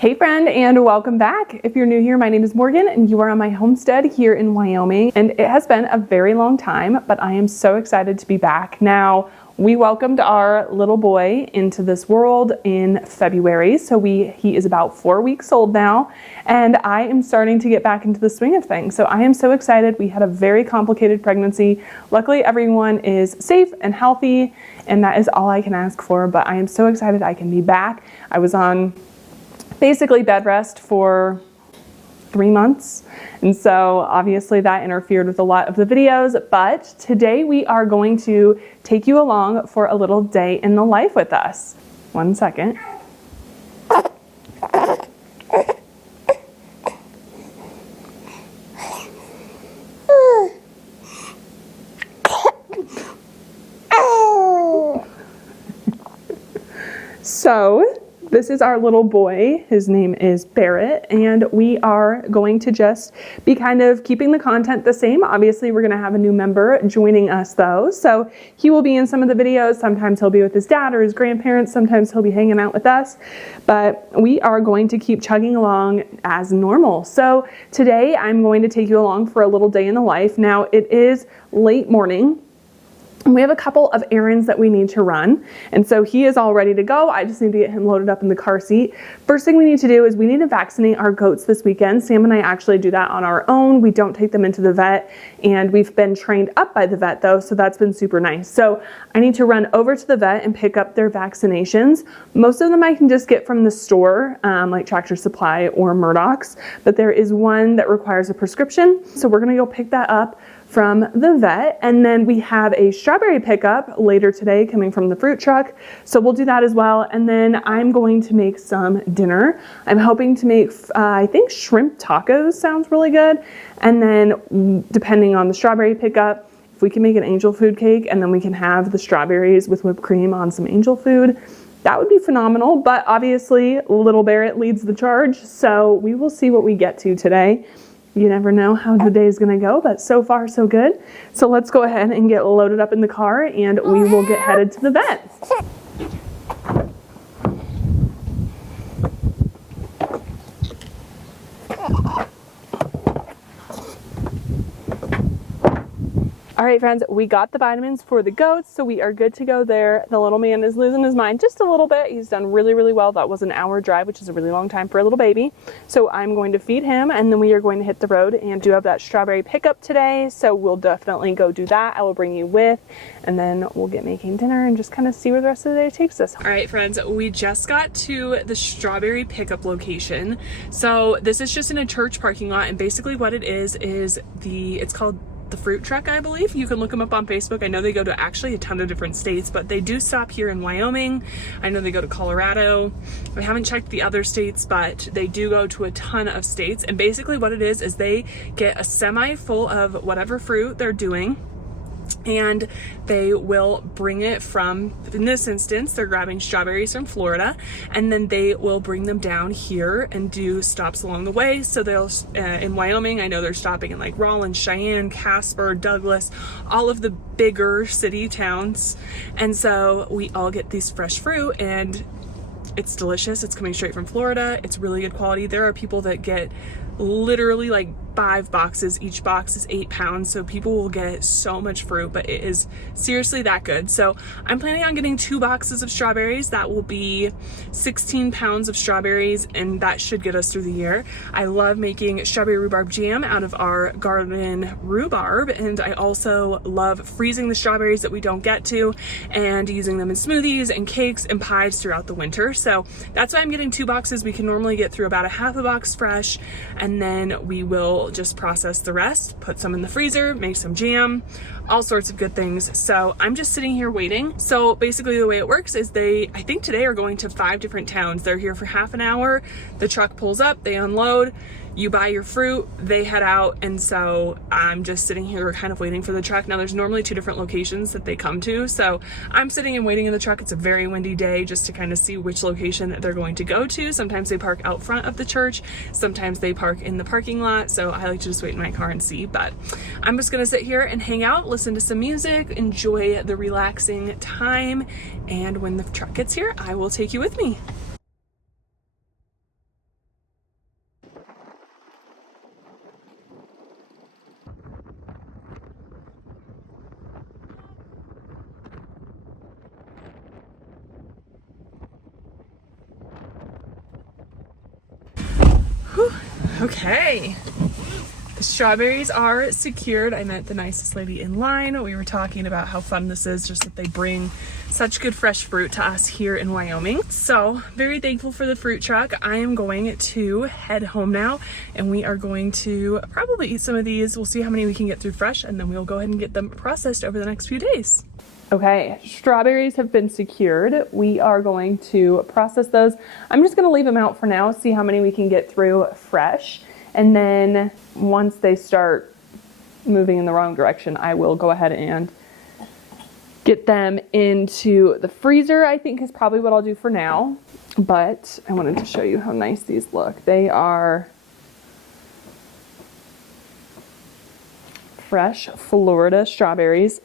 Hey friend, and welcome back. If you're new here, my name is Morgan and you are on my homestead here in Wyoming. And it has been a very long time, but I am so excited to be back. Now, we welcomed our little boy into this world in February. So he is about 4 weeks old now, and I am starting to get back into the swing of things. So I am so excited. We had a very complicated pregnancy. Luckily, everyone is safe and healthy, and that is all I can ask for. But I am so excited I can be back. I was on basically bed rest for 3 months. And so obviously that interfered with a lot of the videos, but today we are going to take you along for a little day in the life with us. 1 second. So, this is our little boy. His name is Barrett, and we are going to just be kind of keeping the content the same. Obviously, we're going to have a new member joining us though. So he will be in some of the videos. Sometimes he'll be with his dad or his grandparents. Sometimes he'll be hanging out with us, but we are going to keep chugging along as normal. So today I'm going to take you along for a little day in the life. Now it is late morning. We have a couple of errands that we need to run, and so he is all ready to go. I just need to get him loaded up in the car seat. First thing we need to do is we need to vaccinate our goats this weekend. Sam and I actually do that on our own. We don't take them into the vet, and we've been trained up by the vet though, so that's been super nice. So I need to run over to the vet and pick up their vaccinations. Most of them I can just get from the store, like Tractor Supply or Murdoch's, but there is one that requires a prescription. So we're gonna go pick that up from the vet, and then we have a strawberry pickup later today coming from the fruit truck, so we'll do that as well. And then I'm going to make some dinner. I'm hoping to make I think shrimp tacos sounds really good, and then depending on the strawberry pickup, if we can make an angel food cake and then we can have the strawberries with whipped cream on some angel food, that would be phenomenal. But obviously little Barrett leads the charge, so we will see what we get to today. You never know how the day is going to go, but so far so good. So let's go ahead and get loaded up in the car and we will get headed to the vet. All right, friends, we got the vitamins for the goats, so we are good to go there. The little man is losing his mind just a little bit. He's done really, really well. That was an hour drive, which is a really long time for a little baby. So I'm going to feed him, and then we are going to hit the road and do have that strawberry pickup today. So we'll definitely go do that. I will bring you with, and then we'll get making dinner and just kind of see where the rest of the day takes us. All right, friends, we just got to the strawberry pickup location. So this is just in a church parking lot, and basically what it is it's called the fruit truck, I believe. You can look them up on Facebook. I know they go to actually a ton of different states, but they do stop here in Wyoming. I know they go to Colorado. I haven't checked the other states, but they do go to a ton of states. And basically what it is they get a semi full of whatever fruit they're doing, and they will bring it from, in this instance, they're grabbing strawberries from Florida, and then they will bring them down here and do stops along the way. So they'll, in Wyoming, I know they're stopping in like Rawlins, Cheyenne, Casper, Douglas, all of the bigger city towns. And so we all get these fresh fruit, and it's delicious. It's coming straight from Florida. It's really good quality. There are people that get literally like 5 boxes. Each box is 8 pounds, so people will get so much fruit, but it is seriously that good. So I'm planning on getting 2 boxes of strawberries. That will be 16 pounds of strawberries, and that should get us through the year. I love making strawberry rhubarb jam out of our garden rhubarb, and I also love freezing the strawberries that we don't get to and using them in smoothies and cakes and pies throughout the winter. So that's why I'm getting 2 boxes. We can normally get through about a half a box fresh, and then we will just process the rest, put some in the freezer, make some jam, all sorts of good things. So I'm just sitting here waiting. So basically the way it works is I think today are going to 5 different towns. They're here for half an hour. The truck pulls up, they unload, you buy your fruit, they head out, and so I'm just sitting here kind of waiting for the truck. Now there's normally 2 different locations that they come to, so I'm sitting and waiting in the truck. It's a very windy day just to kind of see which location they're going to go to. Sometimes they park out front of the church, sometimes they park in the parking lot, so I like to just wait in my car and see. But I'm just gonna sit here and hang out, listen to some music, enjoy the relaxing time, and when the truck gets here, I will take you with me. Whew. Okay. The strawberries are secured. I met the nicest lady in line. We were talking about how fun this is, just that they bring such good fresh fruit to us here in Wyoming. So very thankful for the fruit truck. I am going to head home now, and we are going to probably eat some of these. We'll see how many we can get through fresh, and then we'll go ahead and get them processed over the next few days. Okay, strawberries have been secured. We are going to process those. I'm just gonna leave them out for now, see how many we can get through fresh. And then once they start moving in the wrong direction, I will go ahead and get them into the freezer, I think is probably what I'll do for now. But I wanted to show you how nice these look. They are fresh Florida strawberries.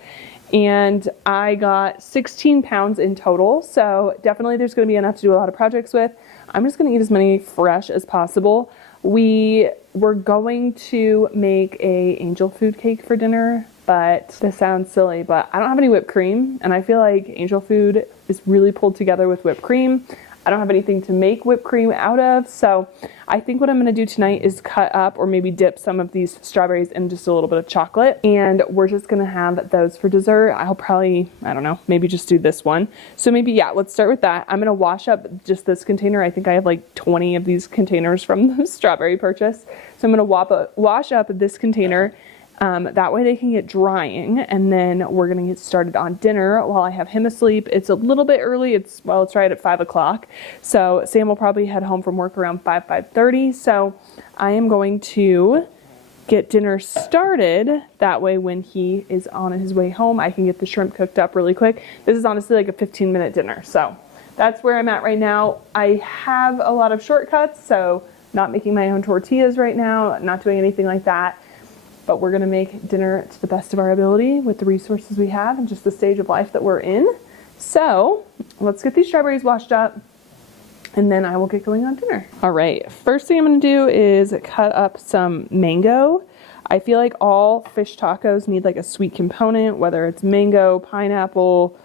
And I got 16 pounds in total. So definitely there's going to be enough to do a lot of projects with. I'm just going to eat as many fresh as possible. We were going to make a angel food cake for dinner, but this sounds silly, but I don't have any whipped cream, and I feel like angel food is really pulled together with whipped cream. I don't have anything to make whipped cream out of, so I think what I'm going to do tonight is cut up or maybe dip some of these strawberries in just a little bit of chocolate, and we're just going to have those for dessert. I'll probably, I don't know, maybe just do this one. So maybe, yeah, let's start with that. I'm going to wash up just this container. I think I have like 20 of these containers from the strawberry purchase. So I'm going to wash up this container. That way they can get drying, and then we're going to get started on dinner while I have him asleep. It's a little bit early. It's right at 5 o'clock. So Sam will probably head home from work around 5:30. So I am going to get dinner started. That way when he is on his way home, I can get the shrimp cooked up really quick. This is honestly like a 15-minute dinner. So that's where I'm at right now. I have a lot of shortcuts, so not making my own tortillas right now, not doing anything like that. But we're going to make dinner to the best of our ability with the resources we have and just the stage of life that we're in. So let's get these strawberries washed up, and then I will get going on dinner. All right, first thing I'm going to do is cut up some mango. I feel like all fish tacos need like a sweet component, whether it's mango, pineapple,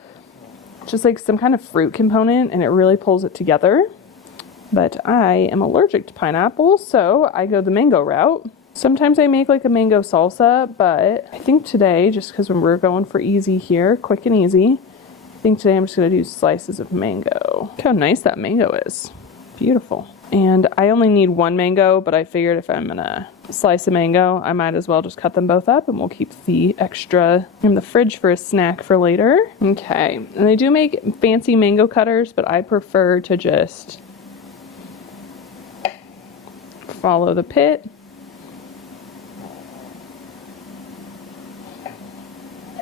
just like some kind of fruit component, and it really pulls it together. But I am allergic to pineapple, so I go the mango route. Sometimes I make like a mango salsa, but I think today, just because we're going for easy here, quick and easy, I think today I'm just going to do slices of mango. Look how nice that mango is. Beautiful. And I only need one mango, but I figured if I'm going to slice a mango, I might as well just cut them both up, and we'll keep the extra in the fridge for a snack for later. Okay, and they do make fancy mango cutters, but I prefer to just follow the pit.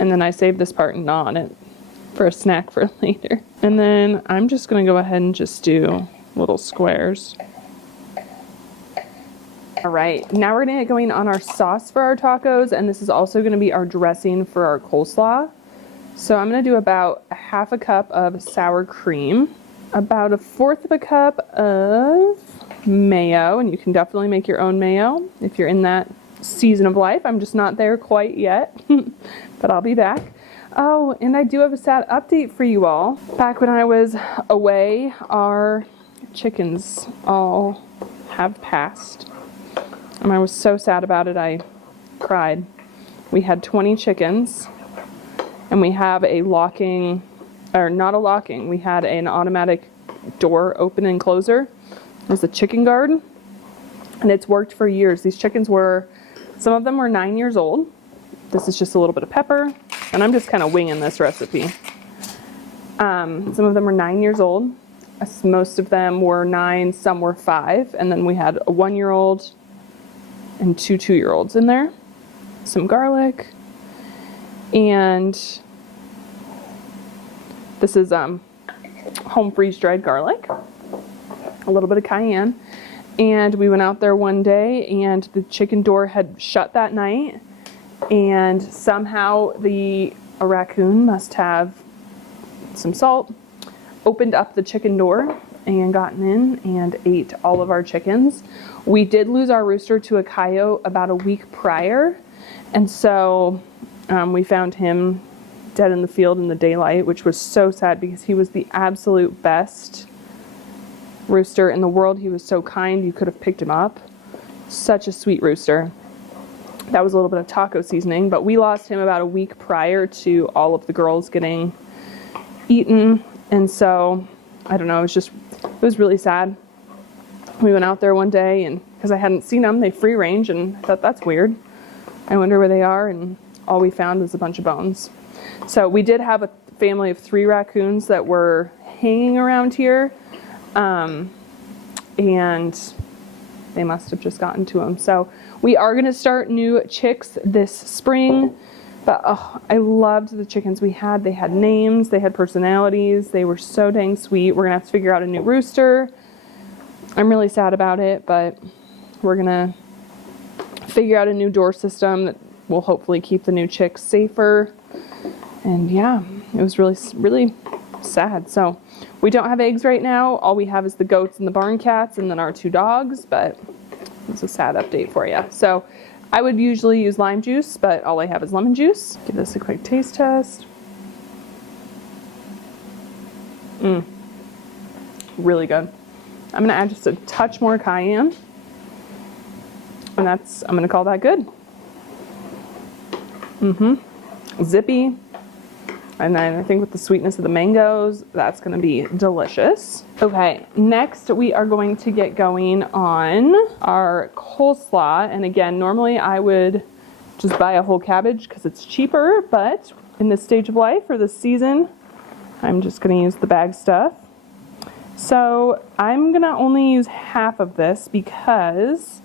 And then I save this part and gnaw on it for a snack for later. And then I'm just going to go ahead and just do little squares. All right, now we're going to get going on our sauce for our tacos, and this is also going to be our dressing for our coleslaw. So I'm going to do about a half a cup of sour cream, about 1/4 of a cup of mayo, and you can definitely make your own mayo if you're in that season of life. I'm just not there quite yet. But I'll be back. Oh, and I do have a sad update for you all. Back when I was away, our chickens all have passed. And I was so sad about it, I cried. We had 20 chickens, and we have a locking, or not a locking, we had an automatic door open and closer. It was a chicken guard, and it's worked for years. These chickens were, some of them were 9 years old. This is just a little bit of pepper, and I'm just kind of winging this recipe. Some of them were 9 years old. Most of them were 9, some were 5, and then we had a 1-year-old and 2 2-year-olds in there. Some garlic, and this is home freeze-dried garlic, a little bit of cayenne. And we went out there one day, and the chicken door had shut that night. And somehow a raccoon must have some salt, opened up the chicken door and gotten in and ate all of our chickens. We did lose our rooster to a coyote about a week prior. And so we found him dead in the field in the daylight, which was so sad because he was the absolute best rooster in the world. He was so kind. You could have picked him up. Such a sweet rooster. That was a little bit of taco seasoning, but we lost him about a week prior to all of the girls getting eaten. And so, I don't know, it was really sad. We went out there one day, and because I hadn't seen them, they free range, and I thought, that's weird. I wonder where they are, and all we found was a bunch of bones. So we did have a family of 3 raccoons that were hanging around here, and they must have just gotten to them. So we are going to start new chicks this spring, but I loved the chickens we had. They had names, they had personalities, they were so dang sweet. We're going to have to figure out a new rooster. I'm really sad about it, but we're going to figure out a new door system that will hopefully keep the new chicks safer. And yeah, it was really, really sad. So we don't have eggs right now. All we have is the goats and the barn cats and then our 2 dogs, but it's a sad update for you. So I would usually use lime juice, but all I have is lemon juice. Give this a quick taste test. Really good. I'm going to add just a touch more cayenne, and I'm going to call that good. Zippy. And then I think with the sweetness of the mangoes, that's going to be delicious. Okay, next we are going to get going on our coleslaw. And again, normally I would just buy a whole cabbage because it's cheaper, but in this stage of life or this season, I'm just going to use the bag stuff. So I'm going to only use half of this because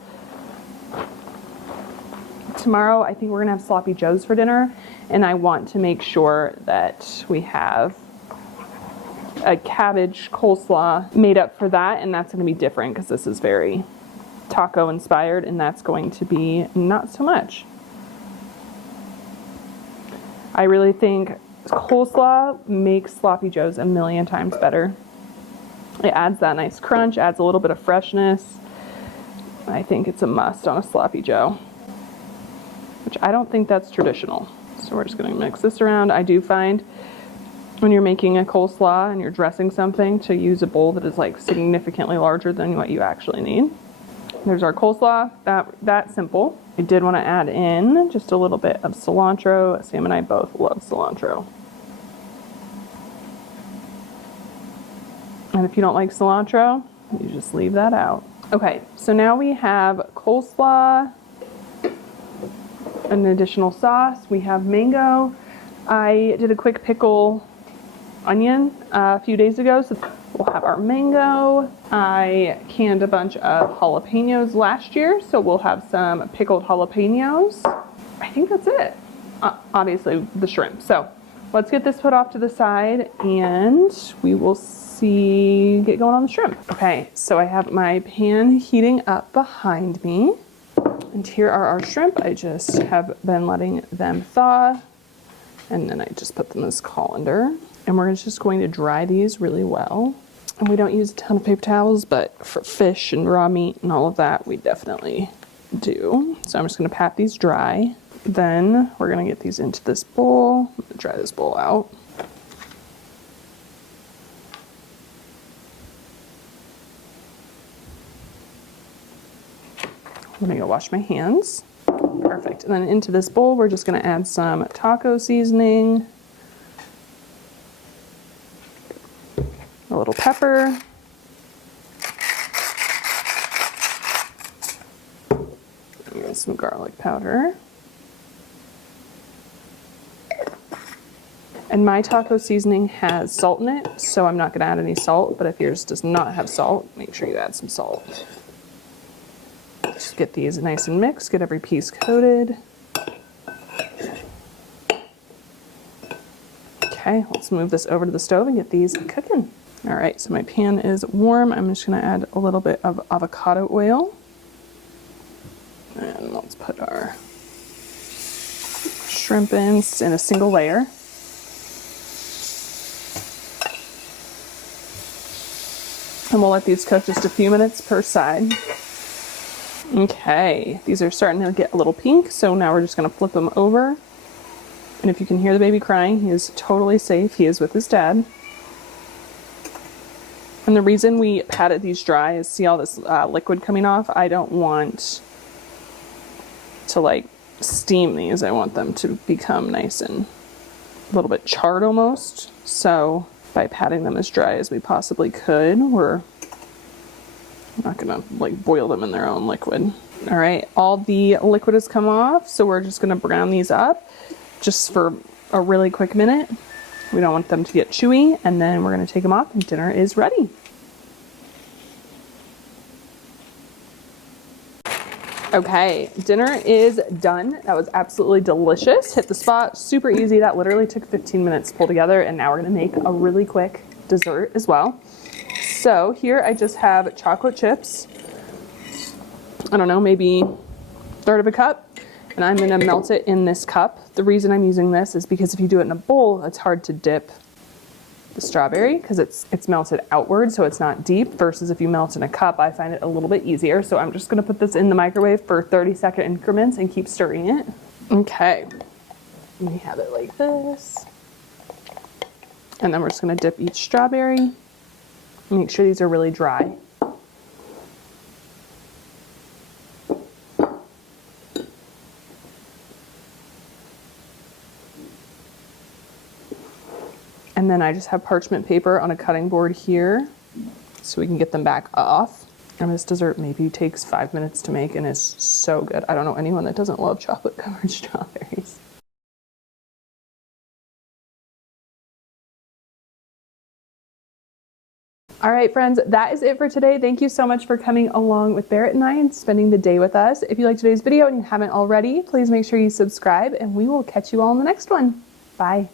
tomorrow I think we're going to have sloppy joes for dinner. And I want to make sure that we have a cabbage coleslaw made up for that. And that's going to be different because this is very taco inspired, and that's going to be not so much. I really think coleslaw makes sloppy joes a million times better. It adds that nice crunch, adds a little bit of freshness. I think it's a must on a sloppy joe, which I don't think that's traditional. So we're just going to mix this around. I do find when you're making a coleslaw and you're dressing something to use a bowl that is like significantly larger than what you actually need. There's our coleslaw, that simple. I did want to add in just a little bit of cilantro. Sam and I both love cilantro. And if you don't like cilantro, you just leave that out. Okay, so now we have coleslaw, an additional sauce. We have mango. I did a quick pickle onion a few days ago, so we'll have our mango. I canned a bunch of jalapenos last year, so we'll have some pickled jalapenos. I think that's it. Obviously the shrimp. So let's get this put off to the side and we will get going on the shrimp. Okay, so I have my pan heating up behind me. And here are our shrimp. I just have been letting them thaw, and then I just put them in this colander. And we're just going to dry these really well. And we don't use a ton of paper towels, but for fish and raw meat and all of that, we definitely do. So I'm just going to pat these dry. Then we're going to get these into this bowl. I'm going to dry this bowl out. I'm gonna go wash my hands. Perfect. And then into this bowl, we're just gonna add some taco seasoning, a little pepper, and some garlic powder. And my taco seasoning has salt in it, so I'm not gonna add any salt, but if yours does not have salt, make sure you add some salt. Just get these nice and mixed, get every piece coated. Okay, let's move this over to the stove and get these cooking. All right, so my pan is warm. I'm just gonna add a little bit of avocado oil. And let's put our shrimp in a single layer. And we'll let these cook just a few minutes per side. Okay, these are starting to get a little pink, so now we're just going to flip them over. And if you can hear the baby crying, he is totally safe. He is with his dad. And the reason we patted these dry is, see all this liquid coming off? I don't want to like steam these. I want them to become nice and a little bit charred almost. So by patting them as dry as we possibly could, we're not gonna like boil them in their own liquid. All right, all the liquid has come off, so we're just gonna brown these up just for a really quick minute. We don't want them to get chewy, and then we're gonna take them off and dinner is ready. Okay, dinner is done. That was absolutely delicious. Hit the spot, super easy. That literally took 15 minutes to pull together, and now we're gonna make a really quick dessert as well. So here I just have chocolate chips. I don't know, maybe a third of a cup. And I'm gonna melt it in this cup. The reason I'm using this is because if you do it in a bowl, it's hard to dip the strawberry because it's melted outward, so it's not deep, versus if you melt in a cup, I find it a little bit easier. So I'm just gonna put this in the microwave for 30-second increments and keep stirring it. Okay, we have it like this. And then we're just gonna dip each strawberry. Make sure these are really dry. And then I just have parchment paper on a cutting board here so we can get them back off. And this dessert maybe takes 5 minutes to make and is so good. I don't know anyone that doesn't love chocolate covered strawberries. All right, friends, that is it for today. Thank you so much for coming along with Barrett and I and spending the day with us. If you liked today's video and you haven't already, please make sure you subscribe, and we will catch you all in the next one. Bye.